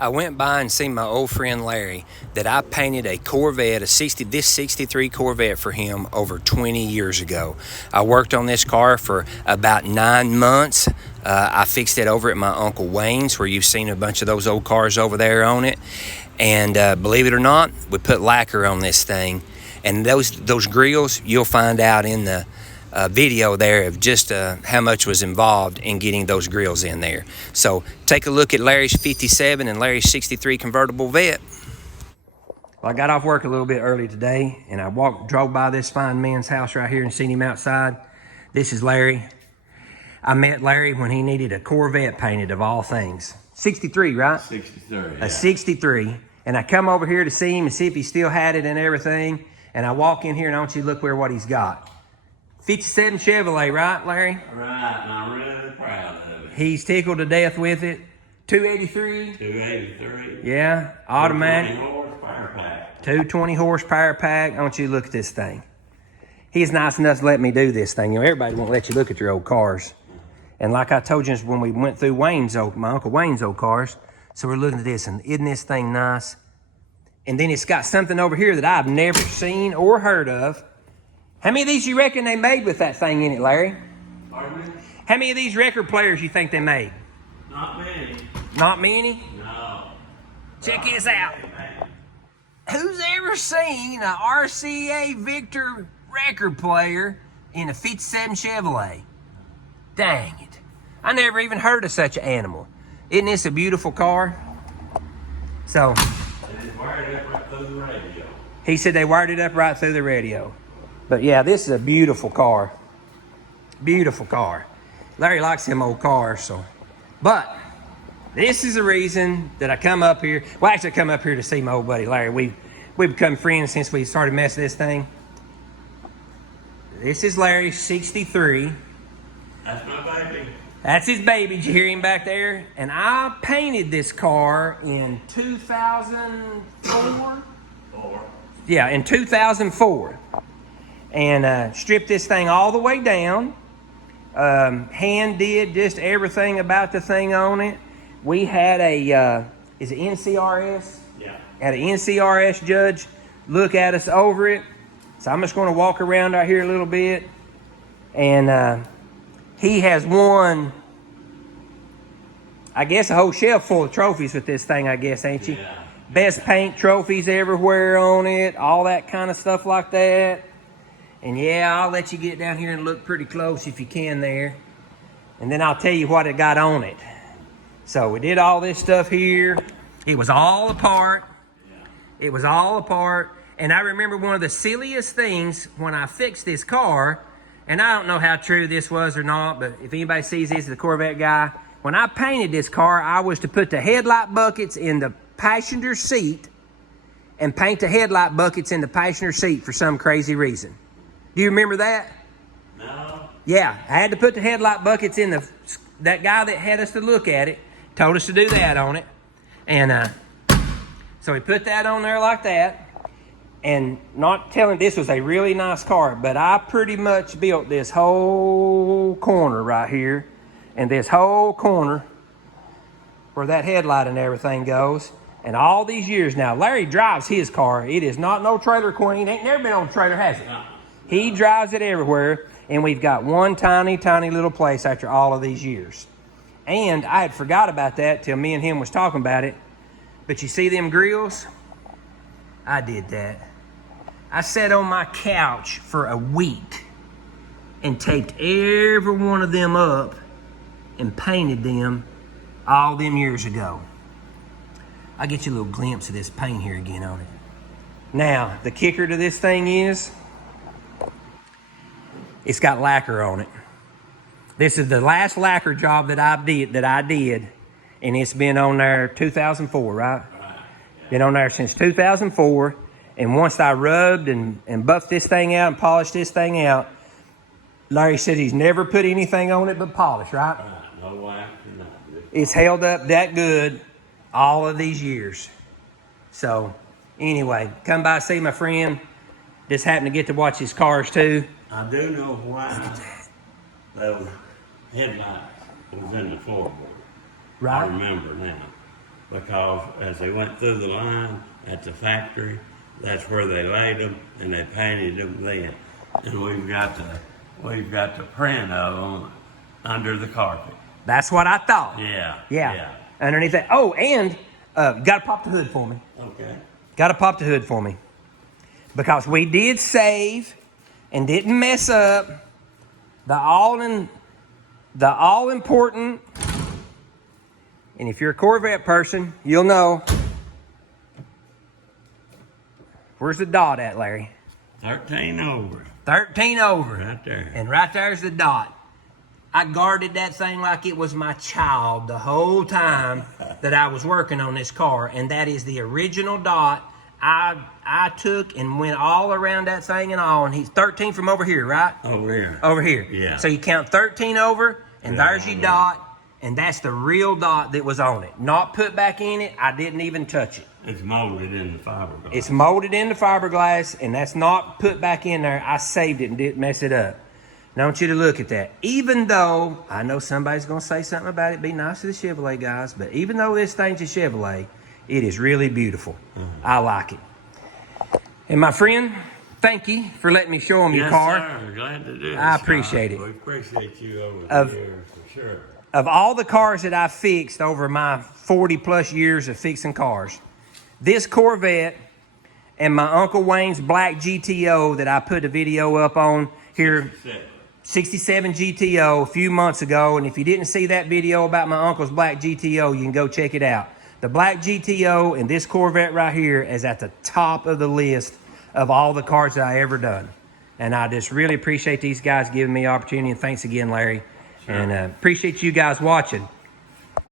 I went by and seen my old friend Larry that I painted a Corvette, this 63 Corvette for him over 20 years ago. I worked on this car for about 9 months. I fixed it over at my Uncle Wayne's, where you've seen a bunch of those old cars over there on it. And believe it or not, we put lacquer on this thing. And those grills, you'll find out in the video there of just how much was involved in getting those grills in there. So take a look at Larry's 57 and Larry's 63 convertible Vette. Well, I got off work a little bit early today, and I drove by this fine man's house right here and seen him outside. This is Larry. I met Larry when he needed a Corvette painted, of all things. 63, right? 63, yeah. A 63. And I come over here to see him and see if he still had it and everything. And I walk in here, and I want you to look what he's got. 57 Chevrolet, right, Larry? Right, and I'm really proud of it. He's tickled to death with it. 283? 283. Yeah, automatic. 220 horsepower pack. 220 horsepower pack. I want you to look at this thing. He's nice enough to let me do this thing. You know, everybody won't let you look at your old cars. And like I told you when we went through my Uncle Wayne's old cars, so we're looking at this, and isn't this thing nice? And then it's got something over here that I've never seen or heard of. How many of these you reckon they made with that thing in it, Larry? Pardon me? How many of these record players you think they made? Not many. Not many? No. Check this out. Who's ever seen a RCA Victor record player in a 57 Chevrolet? Dang it. I never even heard of such an animal. Isn't this a beautiful car? So, They wired it up right through the radio. he said they wired it up right through the radio. But yeah, this is a beautiful car. Beautiful car. Larry likes them old cars, so. But this is the reason that I come up here. Well, actually, I come up here to see my old buddy Larry. We've become friends since we started messing this thing. This is Larry's 63. That's my baby. That's his baby. Did you hear him back there? And I painted this car in 2004. Yeah, in 2004. And stripped this thing all the way down. Hand did just everything about the thing on it. We had a, is it NCRS? Yeah. Had an NCRS judge look at us over it. So I'm just going to walk around out here a little bit. And he has won, I guess, a whole shelf full of trophies with this thing, I guess, ain't you? Yeah. Best paint trophies everywhere on it, all that kind of stuff like that. And yeah, I'll let you get down here and look pretty close if you can there. And then I'll tell you what it got on it. So we did all this stuff here. It was all apart. It was all apart. And I remember one of the silliest things when I fixed this car, and I don't know how true this was or not, but if anybody sees this, the Corvette guy, when I painted this car, I was to put the headlight buckets in the passenger seat and paint the headlight buckets in the passenger seat for some crazy reason. Do you remember that? No. Yeah, I had to put the headlight buckets in that guy that had us to look at it told us to do that on it. And so we put that on there like that. And not telling, this was a really nice car, but I pretty much built this whole corner right here and this whole corner where that headlight and everything goes. And all these years now, Larry drives his car. It is not no trailer queen. Ain't never been on a trailer, has it? No. He drives it everywhere, and we've got one tiny, tiny little place after all of these years. And I had forgot about that till me and him was talking about it. But you see them grills? I did that. I sat on my couch for a week and taped every one of them up and painted them all them years ago. I'll get you a little glimpse of this paint here again on it. Now, the kicker to this thing is, it's got lacquer on it. This is the last lacquer job that I did, and it's been on there 2004, right? Been on there since 2004. And once I rubbed and buffed this thing out and polished this thing out, Larry said he's never put anything on it but polish, right? No lacquer, nothing. It's held up that good all of these years. So, anyway, come by, see my friend. Just happened to get to watch his cars too. I do know why those headlights was in the floorboard. Right. I remember now. because as they went through the line at the factory, that's where they laid them and they painted them then. And we've got the print of them under the carpet. That's what I thought. Yeah. Underneath that. Oh, and got to pop the hood for me. Okay. Got to pop the hood for me. Because we did save and didn't mess up the all-important, and if you're a Corvette person, you'll know. Where's the dot at, Larry? 13 over. 13 over. Right there. And right there's the dot. I guarded that thing like it was my child the whole time that I was working on this car, and that is the original dot. I took and went all around that thing and all, and he's 13 from over here, right? Over here. Over here. Yeah. So you count 13 over, and there's your dot, and that's the real dot that was on it. Not put back in it. I didn't even touch it. It's molded in the fiberglass. It's molded into fiberglass, and that's not put back in there. I saved it and didn't mess it up. And I want you to look at that. Even though, I know somebody's going to say something about it, be nice to the Chevrolet guys, but even though this thing's a Chevrolet, it is really beautiful. I like it. And my friend, thank you for letting me show them your car. Yes, sir. Glad to do it. I appreciate it. We appreciate you over here for sure. Of all the cars that I fixed over my 40 plus years of fixing cars, this Corvette and my Uncle Wayne's black GTO that I put a video up on here, 67 GTO a few months ago. And if you didn't see that video about my uncle's black GTO, you can go check it out. The black GTO and this Corvette right here is at the top of the list of all the cars that I ever done. And I just really appreciate these guys giving me the opportunity. And thanks again, Larry. Sure. And appreciate you guys watching.